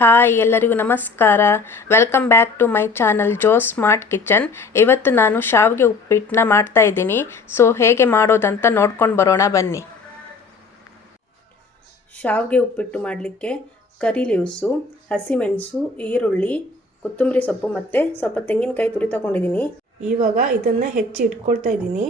Hi ಎಲ್ಲರಿಗೂ ನಮಸ್ಕಾರ. Welcome back to my channel Jo smart kitchen ಇವತ್ತು ನಾನು ಶಾವಿಗೆ ಉಪ್ಪಿಟ್ಟನ್ನ ಮಾಡ್ತಾ ಇದ್ದೀನಿ. ಸೊ ಹೇಗೆ ಮಾಡೋದಂತ ನೋಡ್ಕೊಂಡು ಬರೋಣ ಬನ್ನಿ. ಶಾವಿಗೆ ಉಪ್ಪಿಟ್ಟು ಮಾಡಲಿಕ್ಕೆ ಕರಿ ಲೀವ್ಸು ಹಸಿಮೆಣಸು ಈರುಳ್ಳಿ, ಕೊತ್ತಂಬರಿ ಸೊಪ್ಪು ಮತ್ತು ಸ್ವಲ್ಪ ತೆಂಗಿನಕಾಯಿ ತುರಿ ತಗೊಂಡಿದ್ದೀನಿ. ಇವಾಗ ಇದನ್ನು ಹೆಚ್ಚಿ ಇಟ್ಕೊಳ್ತಾ ಇದ್ದೀನಿ.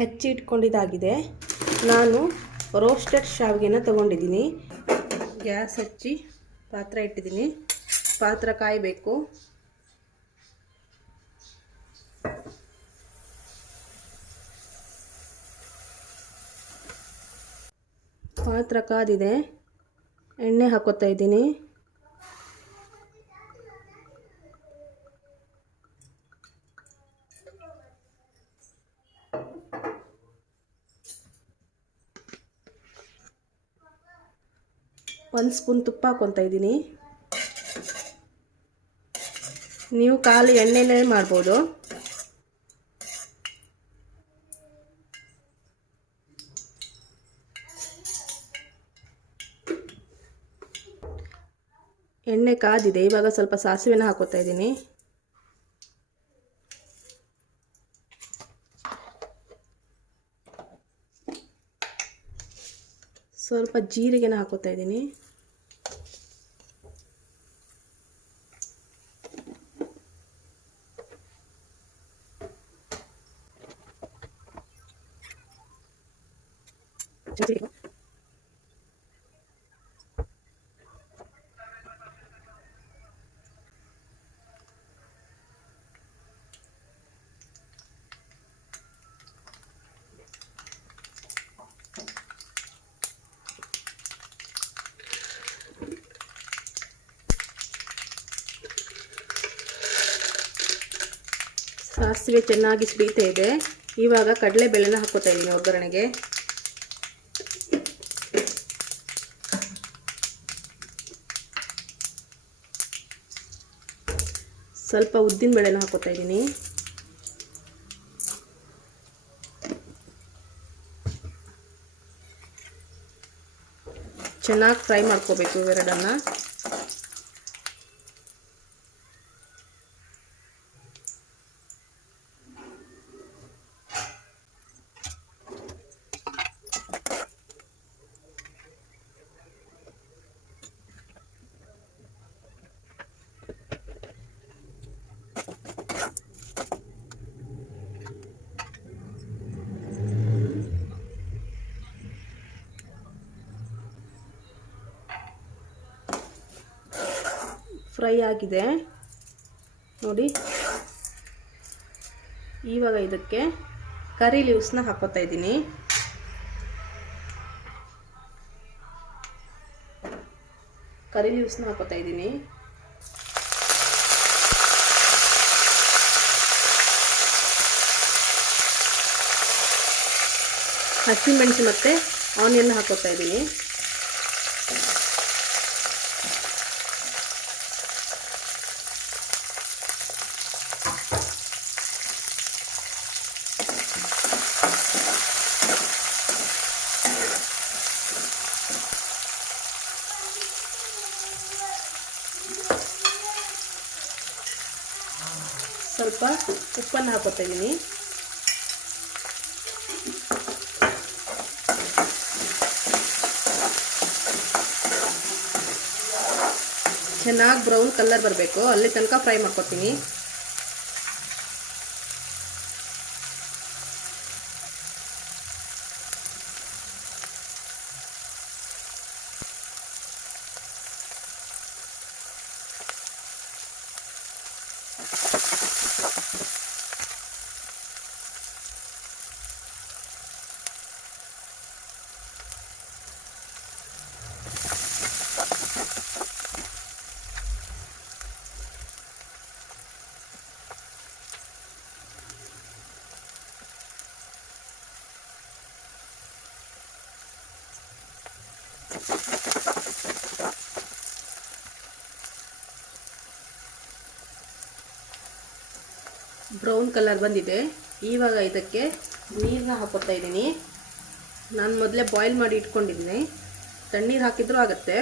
ಹೆಚ್ಚಿ ಇಟ್ಕೊಂಡಿದ್ದಾಗಿದೆ ನಾನು ರೋಸ್ಟೆಡ್ ಶಾವಿಗೆನ ತಗೊಂಡಿದ್ದೀನಿ. ಗ್ಯಾಸ್ ಹಚ್ಚಿ ಪಾತ್ರೆ ಇಟ್ಟಿದ್ದೀನಿ. ಪಾತ್ರೆ ಕಾಯಬೇಕು. ಪಾತ್ರ ಕಾದಿದೆ. ಎಣ್ಣೆ ಹಾಕೋತಾ ಇದ್ದೀನಿ. ಒಂದು ಸ್ಪೂನ್ ತುಪ್ಪ ಹಾಕೊತಾ ಇದ್ದೀನಿ. ನೀವು ಕಾಲು ಎಣ್ಣೆಲೇ ಮಾಡ್ಬೋದು. ಎಣ್ಣೆ ಕಾದಿದೆ, ಇವಾಗ ಸ್ವಲ್ಪ ಸಾಸಿವೆನ ಹಾಕೋತಾ ಇದ್ದೀನಿ. ಸ್ವಲ್ಪ ಜೀರಿಗೆನ ಹಾಕೋತಾ ಇದ್ದೀನಿ. ಸಾಸಿವೆ ಚೆನ್ನಾಗಿ ಸಿಡಿತಾ ಇದೆ. ಇವಾಗ ಕಡಲೆಬೇಳೆನ ಹಾಕೋತಾ ಇದ್ದೀನಿ ಒಗ್ಗರಣೆಗೆ. ಸ್ವಲ್ಪ ಉದ್ದಿನ ಬೇಳೆನ ಹಾಕೋತಾ ಇದ್ದೀನಿ ಚೆನ್ನಾಗಿ ಫ್ರೈ ಮಾಡ್ಕೋಬೇಕು ಇವೆರಡನ್ನು. ಫ್ರೈ ಆಗಿದೆ. ನೋಡಿ. ಇವಾಗ ಇದಕ್ಕೆ ಕರಿ ಲೀವ್ಸ್ನ ಹಾಕೋತಾ ಇದ್ದೀನಿ. ಕರಿ ಲೀವ್ಸ್ನ ಹಾಕೋತಾ ಇದ್ದೀನಿ. ಹಸಿಮೆಣಸು ಮತ್ತು ಆನಿಯನ್ ಹಾಕೋತಾ ಇದ್ದೀನಿ. ಸ್ವಲ್ಪ ಉಪ್ಪನ್ನು ಹಾಕೋತಾ ಇದ್ದೀನಿ. ಚೆನ್ನಾಗಿ ಬ್ರೌನ್ ಕಲರ್ ಬರಬೇಕು. ಅಲ್ಲಿ ತನಕ ಫ್ರೈ ಮಾಡ್ಕೊತೀನಿ. ಬ್ರೌನ್ ಕಲರ್ ಬಂದಿದೆ. ಇವಾಗ ಇದಕ್ಕೆ ನೀರನ್ನ ಹಾಕೋತಾ ಇದ್ದೀನಿ. ನಾನು ಮೊದಲೇ ಬಾಯ್ಲ್ ಮಾಡಿ ಇಟ್ಕೊಂಡಿದ್ದೀನಿ ತಣ್ಣೀರು ಹಾಕಿದ್ರೂ ಆಗುತ್ತೆ.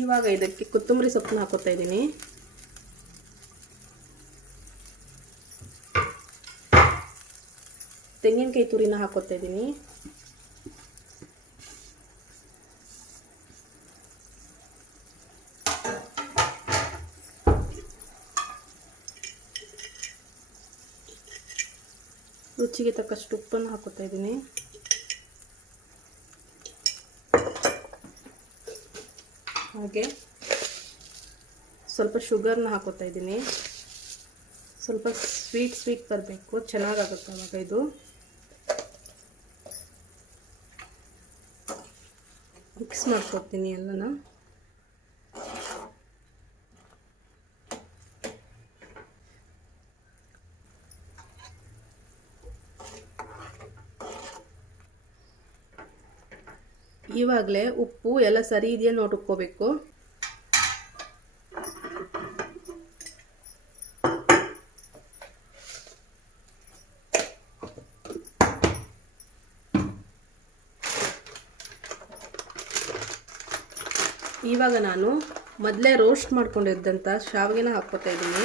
ಇವಾಗ ಇದಕ್ಕೆ ಕೊತ್ತಂಬರಿ ಸೊಪ್ಪನ್ನ ಹಾಕೋತಾ ಇದ್ದೀನಿ. ತೆಂಗಿನಕಾಯಿ ತುರಿನ ಹಾಕೋತಾ ಇದ್ದೀನಿ. ರುಚಿಗೆ ತಕ್ಕಷ್ಟು ಉಪ್ಪನ್ನು ಹಾಕೋತಾ ಇದ್ದೀನಿ. ಹಾಗೆ ಸ್ವಲ್ಪ ಶುಗರ್ನ ಹಾಕೋತಾ ಇದ್ದೀನಿ. ಸ್ವಲ್ಪ ಸ್ವೀಟ್ ಸ್ವೀಟ್ ಬರಬೇಕು, ಚೆನ್ನಾಗಾಗುತ್ತೆ ಅವಾಗ ಇದು ಮಿಕ್ಸ್ ಮಾಡ್ಕೊತೀನಿ ಎಲ್ಲನ. ಇವಾಗಲೇ ಉಪ್ಪು ಎಲ್ಲ ಸರಿ ಇದೆಯಾ ನೋಡ್ಕೋಬೇಕು ಇವಾಗ ನಾನು ಮೊದಲೇ ರೋಸ್ಟ್ ಮಾಡ್ಕೊಂಡಿದ್ದಂಥ ಶಾವಿಗೆನ ಹಾಕ್ಕೋತಾ ಇದ್ದೀನಿ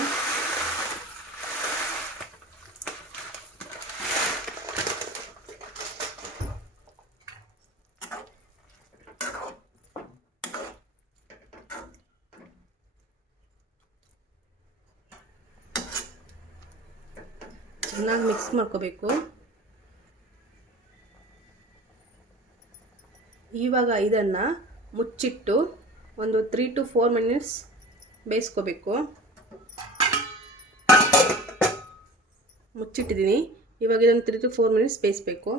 ಚೆನ್ನಾಗಿ ಮಿಕ್ಸ್ ಮಾಡ್ಕೋಬೇಕು. ಇವಾಗ ಇದನ್ನು ಮುಚ್ಚಿಟ್ಟು ಒಂದು ತ್ರೀ ಟು ಫೋರ್ ಮಿನಿಟ್ಸ್ ಬೇಯಿಸ್ಕೋಬೇಕು. ಮುಚ್ಚಿಟ್ಟಿದ್ದೀನಿ. ಇವಾಗ ಇದೊಂದು ತ್ರೀ ಟು ಫೋರ್ ಮಿನಿಟ್ಸ್ ಬೇಯಿಸ್ಬೇಕು.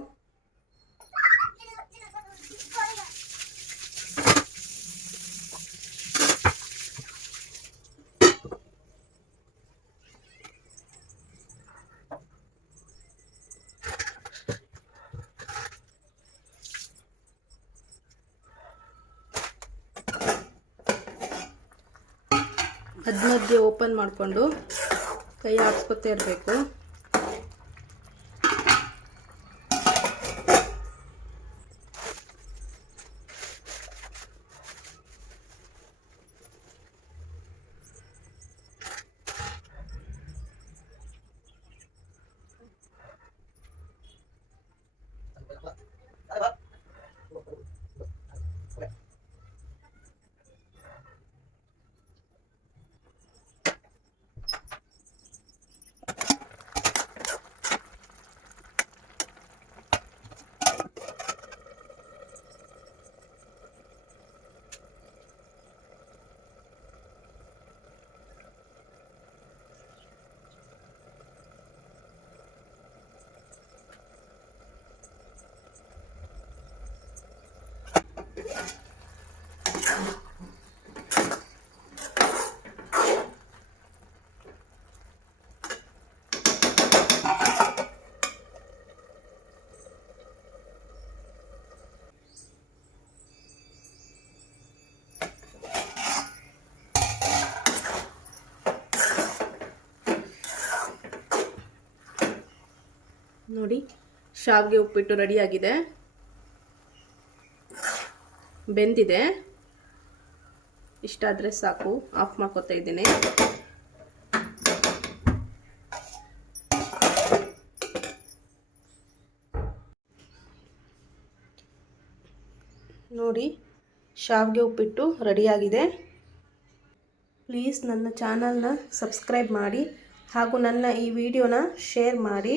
ಓಪನ್ ಮಾಡಿಕೊಂಡು ಕೈ ಹಾಕ್ಸ್ಕೊತಾ ಇರಬೇಕು. ನೋಡಿ, ಶಾವಿಗೆ ಉಪ್ಪಿಟ್ಟು ರೆಡಿಯಾಗಿದೆ ಬೆಂದಿದೆ. ಇಷ್ಟಾದರೆ ಸಾಕು ಆಫ್ ಮಾಡ್ಕೋತಾ ಇದ್ದೀನಿ. ನೋಡಿ, ಶಾವಿಗೆ ಉಪ್ಪಿಟ್ಟು ರೆಡಿಯಾಗಿದೆ ಪ್ಲೀಸ್ ನನ್ನ ಚಾನಲ್ನ ಸಬ್ಸ್ಕ್ರೈಬ್ ಮಾಡಿ ಹಾಗೂ ನನ್ನ ಈ ವಿಡಿಯೋನ ಶೇರ್ ಮಾಡಿ.